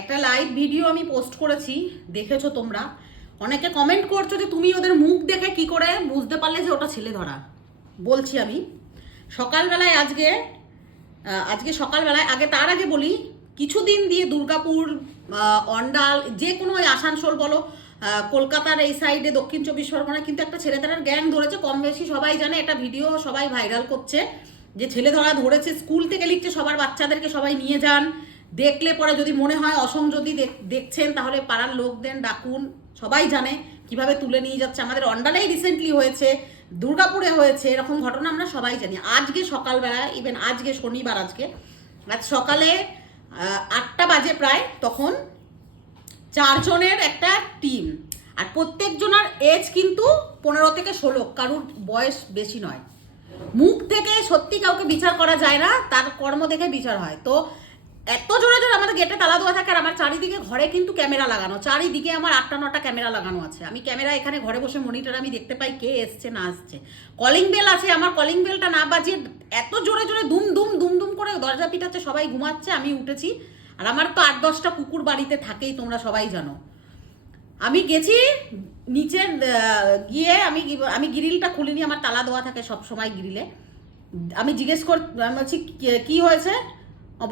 একটা live video আমি post করেছি, দেখেছো তোমরা। অনেকে কমেন্ট করছো যে তুমি ওদের মুখ দেখে কি করে বুঝতে পারলে যে ওটা ছেলে ধরা। বলছি আমি সকালবেলায় আজকে সকালবেলায় তার আগে বলি, কিছুদিন দিয়ে দুর্গাপুর, অন্ডাল, যে কোনো ওই আসানসোল বলো, কলকাতার এই সাইডে দক্ষিণ চব্বিশ পরগনা কিন্তু একটা ছেলে ধরার গ্যাং ধরেছে। কম বেশি সবাই জানে, এটা ভিডিও সবাই ভাইরাল করছে যে ছেলে ধরা ধরেছে। স্কুল থেকে লিখছে সবার বাচ্চাদেরকে সবাই নিয়ে যান, দেখলে পরে যদি মনে হয় অসংযতি দেখছেন তাহলে পাড়ার লোকদের ডাকুন। সবাই জানে কিভাবে তুলে নিয়ে যাচ্ছে। আমাদের অন্ডালেই রিসেন্টলি হয়েছে, দুর্গাপুরে হয়েছে, এরকম ঘটনা আমরা সবাই জানি। আজকে সকালবেলা, ইভেন আজকে শনিবার, আজ সকালে 8টা বাজে প্রায়, তখন 4 জনের একটা টিম, আর প্রত্যেকজনের এজ কিন্তু 15 থেকে 16, কারুর বয়স বেশি নয়। মুখ থেকে সত্যি কাউকে বিচার করা যায় না, তার কর্ম দেখে বিচার হয়। তো এত জোরে জোরে আমাদের গেটে তালা দেওয়া থাকে, আর আমার চারিদিকে ঘরে কিন্তু ক্যামেরা লাগানো, চারিদিকে আমার 8টা 9টা ক্যামেরা লাগানো আছে। আমি ক্যামেরা এখানে ঘরে বসে মনিটর আমি দেখতে পাই কে এসছে না আসছে। কলিং বেল আছে, আমার কলিং বেলটা না বাজিয়ে এত জোরে জোরে দুম দুম দুম দুম করে দরজা পিটাচ্ছে, সবাই ঘুমাচ্ছে, আমি উঠেছি। আর আমার তো 8-10টা কুকুর বাড়িতে থাকেই, তোমরা সবাই জানো। আমি গেছি নিচে, গিয়ে আমি গ্রিলটা খুলিনি, আমার তালা দেওয়া থাকে সব সময় গ্রিলে। আমি জিজ্ঞেস আমি বলছি কি হয়েছে,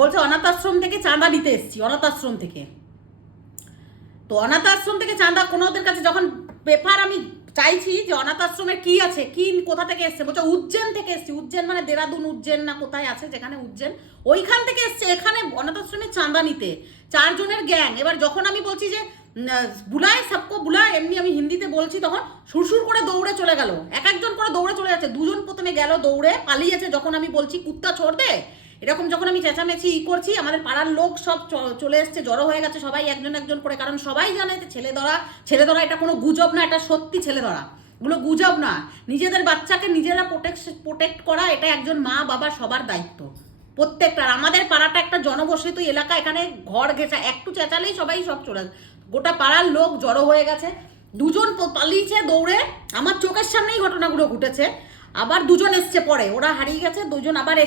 বলছে অনাথ আশ্রম থেকে চাঁদা নিতে এসেছি, অনাথ আশ্রম থেকে। তো অনাথ আশ্রম থেকে চাঁদা, কোনো ওদের কাছে যখন পেপার আমি চাইছি যে অনাথ আশ্রমের কি আছে, কি কোথা থেকে এসছে, বলছে উজ্জৈন থেকে এসছি। উজ্জৈন মানে দেরাদুন উজ্জৈন না কোথায় আছে, যেখানে উজ্জৈন, ওইখান থেকে এসছে এখানে অনাথ আশ্রমে চাঁদা নিতে। 4 জনের গ্যাং। এবার যখন আমি বলছি যে বুলায় সবকো বুলায়, এমনি আমি হিন্দিতে বলছি, তখন সুরসুর করে দৌড়ে চলে গেল, একজন করে দৌড়ে চলে যাচ্ছে। 2জন প্রথমে গেল দৌড়ে, পালিয়েছে। যখন আমি বলছি কুত্তা ছোড় দে, এরকম যখন আমি চেঁচামেচি করছি, আমাদের পাড়ার লোক সব চলে এসছে, জড়ো হয়ে গেছে সবাই একজন একজন করে। কারণ সবাই জানে যে ছেলে ধরা এটা কোনো গুজব না, এটা সত্যি ছেলে ধরা, এগুলো গুজব না। নিজেদের বাচ্চাকে নিজেরা প্রোটেক্ট করা, এটা একজন মা বাবা সবার দায়িত্ব, প্রত্যেকটার। আমাদের পাড়াটা একটা জনবসতিত এলাকা, এখানে ঘর ঘেঁচা, একটু চেঁচালেই সবাই সব চলে, গোটা পাড়ার লোক জড়ো হয়ে গেছে। 2জন পালিয়েছে দৌড়ে, আমার চোখের সামনেই ঘটনাগুলো ঘটেছে। আবার 2জন এসছে পরে, ওরা হারিয়ে গেছে, 2জন আবার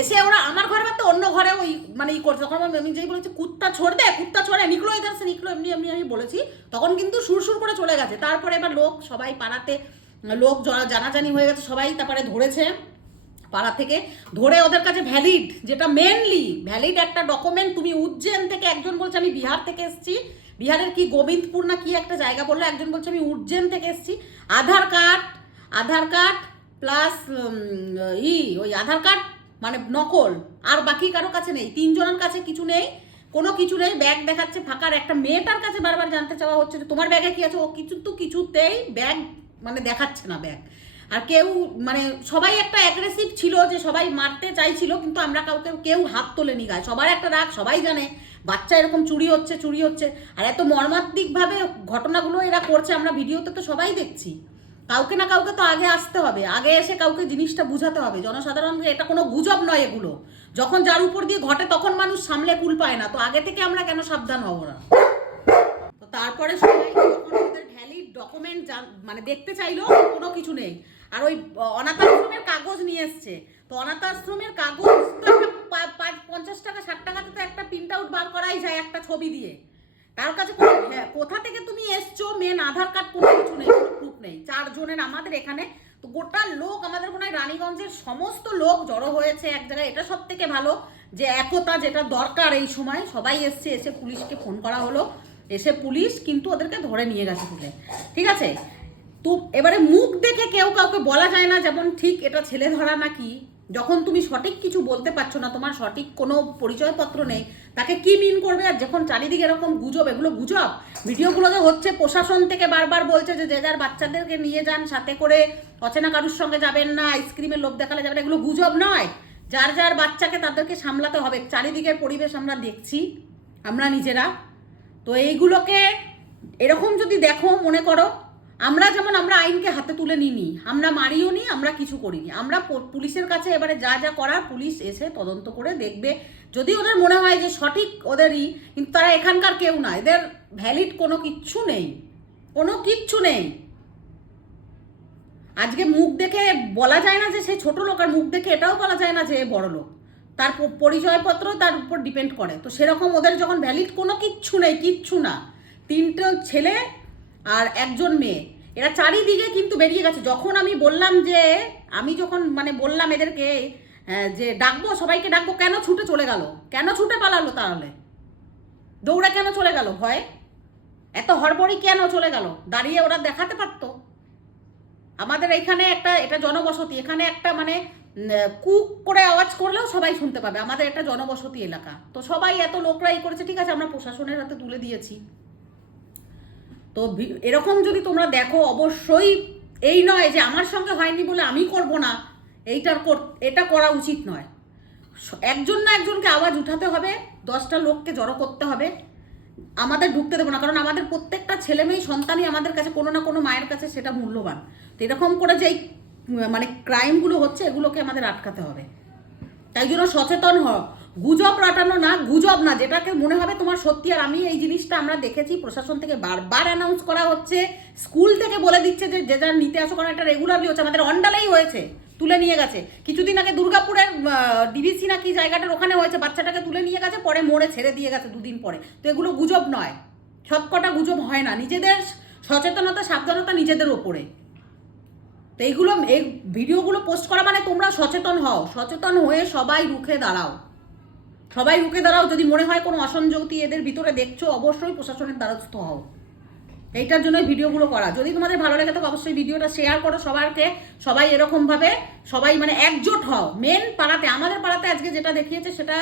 এসে ওরা আমার ঘরে বাদ অন্য ঘরে ওই মানে করছে। তখন আমি যেই বলেছি কুত্তা ছোড় দে, কুত্তা ছোড়ে, নিকলো ইধার সে নিকলো, এমনি এমনি আমি বলেছি, তখন কিন্তু সুরসুর করে চলে গেছে। তারপরে এবার লোক সবাই পাড়াতে লোক জানাজানি হয়ে গেছে, সবাই তারপরে ধরেছে পাড়া থেকে, ধরে ওদের কাছে ভ্যালিড, যেটা মেনলি ভ্যালিড একটা ডকুমেন্ট। তুমি উজ্জৈন থেকে, একজন বলছে আমি বিহার থেকে এসেছি, বিহারের কি গোবিন্দপুর না কি একটা জায়গা বললো, একজন বলছে আমি উজ্জৈন থেকে এসেছি। আধার কার্ড প্লাস ওই আধার কার্ড মানে নকল, আর বাকি কারো কাছে নেই। 3 জনের কাছে কিছু নেই, কোনো কিছু নেই। ব্যাগ দেখাচ্ছে ফাঁকার। একটা মেয়েটার কাছে বারবার জানতে চাওয়া হচ্ছে যে তোমার ব্যাগে কি আছে, ও কিছুতেই ব্যাগ মানে দেখাচ্ছে না ব্যাগ। আর কেউ মানে সবাই একটা অ্যাগ্রেসিভ ছিল, যে সবাই মারতে চাইছিল, কিন্তু আমরা কেউ হাত তোলেনি গায়ে। সবার একটা রাগ, সবাই জানে বাচ্চা এরকম চুরি হচ্ছে। আর এত মর্মান্তিকভাবে ঘটনাগুলো এরা করছে, আমরা ভিডিওতে তো সবাই দেখছি। কাউকে না কাউকে তো আগে আসতে হবে, আগে এসে কাউকে জিনিসটা বুঝাতে হবে জনসাধারণকে। এটা কোনো গুজব নয় এগুলো। যখন যার উপর দিয়ে ঘটে তখন মানুষ সামলে কুল পায় না, তো আগে থেকে আমরা কেন সাবধান হব না? তো তারপরে সবাই যখন ওদের ভ্যালিড ডকুমেন্ট মানে দেখতে চাইলো, কোনো কিছু নেই। আর ওই অনাথ আশ্রমের কাগজ নিয়ে এসছে। তো অনাথ আশ্রমের কাগজ তো 50 টাকা 60 টাকাতে তো একটা প্রিন্ট আউট বার করাই যায় একটা ছবি দিয়ে। তার কাছে কোথা থেকে তুমি এসছো, মেন আধার কার্ড, কোনো কিছু নেই, কোনো প্রুফ নেই। 4 জনের আমাদের এখানে তো গোটা লোক, আমাদের মনে হয় রানীগঞ্জের সমস্ত লোক জড়ো হয়েছে এক জায়গায়। এটা সব থেকে ভালো যে একতা, যেটা দরকার এই সময়, সবাই এসে পুলিশকে ফোন করা হলো, এসে পুলিশ কিন্তু ওদেরকে ধরে নিয়ে গেছে তুলে। ঠিক আছে, তো এবারে মুখ দেখে কেউ কাউকে বলা যায় না যেমন ঠিক এটা ছেলে ধরা নাকি। যখন তুমি সঠিক কিছু বলতে পারছো না, তোমার সঠিক কোনো পরিচয়পত্র নেই, তাকে কি মিন করবে? আর যখন চারিদিকে এরকম গুজব, এগুলো গুজব, ভিডিওগুলো যে হচ্ছে, প্রশাসন থেকে বারবার বলছে যে যে যার বাচ্চাদেরকে নিয়ে যান সাথে করে, অচেনা কারুর সঙ্গে যাবেন না, আইসক্রিমের লোভ দেখালে যাবেন, এগুলো গুজব নয়। যার যার বাচ্চাকে তাদেরকে সামলাতে হবে। চারিদিকের পরিবেশ আমরা দেখছি, আমরা নিজেরা। তো এইগুলোকে এরকম যদি দেখো, মনে করো আমরা যেমন আমরা আইনকে হাতে তুলে নিইনি, আমরা মারিও নি, আমরা কিছু করিনি। আমরা পুলিশের কাছে এবারে যা করার পুলিশ এসে তদন্ত করে দেখবে। যদি ওদের মনে হয় যে সঠিক ওদেরই, কিন্তু তারা এখানকার কেউ না, এদের ভ্যালিড কোনো কিচ্ছু নেই। আজকে মুখ দেখে বলা যায় না যে সে ছোট লোক, আর মুখ দেখে এটাও বলা যায় না যে বড় লোক। তার পরিচয়পত্র তার উপর ডিপেন্ড করে। তো সেরকম ওদের যখন ভ্যালিড কোনো কিচ্ছু নেই, কিচ্ছু না, 3টে ছেলে আর 1জন মেয়ে, এরা চারিদিকে কিন্তু বেরিয়ে গেছে। যখন আমি বললাম যে আমি যখন মানে বললাম এদেরকে যে ডাকবো, সবাইকে ডাকবো, কেন ছুটে চলে গেল, কেন ছুটে পালালো, তাহলে দৌড়ে কেন চলে গেল, ভয়ে এত হড়বড়ি কেন চলে গেল? দাঁড়িয়ে ওরা দেখাতে পারতো। আমাদের এইখানে একটা, এটা জনবসতি, এখানে একটা মানে কুক করে আওয়াজ করলেও সবাই শুনতে পাবে। আমাদের একটা জনবসতি এলাকা, তো সবাই এত লোকরা করেছে, ঠিক আছে, আমরা প্রশাসনের হাতে তুলে দিয়েছি। তো এরকম যদি তোমরা দেখো, অবশ্যই এই নয় যে আমার সঙ্গে হয়নি বলে আমি করব না, এটা করা উচিত নয়। একজন না একজনকে আওয়াজ উঠাতে হবে, 10টা লোককে জড়ো করতে হবে। আমাদের ঢুকতে দেবো না, কারণ আমাদের প্রত্যেকটা ছেলে মেয়ে সন্তানই আমাদের কাছে কোনো না কোনো মায়ের কাছে সেটা মূল্যবান। তো এরকম করে যে মানে ক্রাইমগুলো হচ্ছে, এগুলোকে আমাদের আটকাতে হবে। তাই জন্য সচেতন হও, গুজব রটানো না, গুজব না, যেটাকে মনে হবে তোমার সত্যি। আর আমি এই জিনিসটা আমরা দেখেছি, প্রশাসন থেকে বারবার অ্যানাউন্স করা হচ্ছে, স্কুল থেকে বলে দিচ্ছে যে যে যার নিতে আসো, কারণ এটা রেগুলারলি হচ্ছে। আমাদের অন্ডালেই হয়েছে, তুলে নিয়ে গেছে। কিছুদিন আগে দুর্গাপুরের ডিভিসি না কি জায়গাটার ওখানে হয়েছে, বাচ্চাটাকে তুলে নিয়ে গেছে, পরে মোড়ে ছেড়ে দিয়ে গেছে 2 দিন পরে। তো এগুলো গুজব নয়, সবকটা গুজব হয় না। নিজেদের সচেতনতা, সাবধানতা নিজেদের ওপরে। তো এইগুলো, এই ভিডিওগুলো পোস্ট করা মানে তোমরা সচেতন হও, সচেতন হয়ে সবাই রুখে দাঁড়াও, সবাই রুখে দাঁড়াও। যদি মনে হয় কোনো অসংযুক্তি এদের ভিতরে দেখছো, অবশ্যই প্রশাসনের দ্বারস্থ হও। এইটার জন্য ভিডিওগুলো করা। যদি তোমাদের ভালো লেগে থাকে অবশ্যই ভিডিওটা শেয়ার করো সবাইকে, সবাই এরকমভাবে সবাই মানে একজোট হও। মেন পাড়াতে, আমাদের পাড়াতে আজকে যেটা দেখিয়েছে সেটা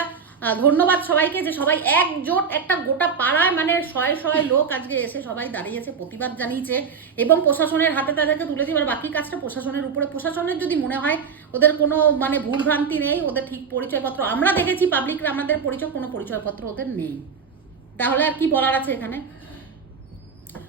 ধন্যবাদ সবাইকে, যে সবাই একজোট, একটা গোটা পাড়ায় মানে শয়ে লোক আজকে এসে সবাই দাঁড়িয়েছে, প্রতিবাদ জানিয়েছে, এবং প্রশাসনের হাতে তাদেরকে তুলে দিবার বাকি কাজটা প্রশাসনের উপরে। প্রশাসনের যদি মনে হয় ওদের কোনো মানে ভুলভ্রান্তি নেই, ওদের ঠিক পরিচয়পত্র, আমরা দেখেছি পাবলিকরা, আমাদের কোনো পরিচয়পত্র ওদের নেই, তাহলে আর কি বলার আছে এখানে?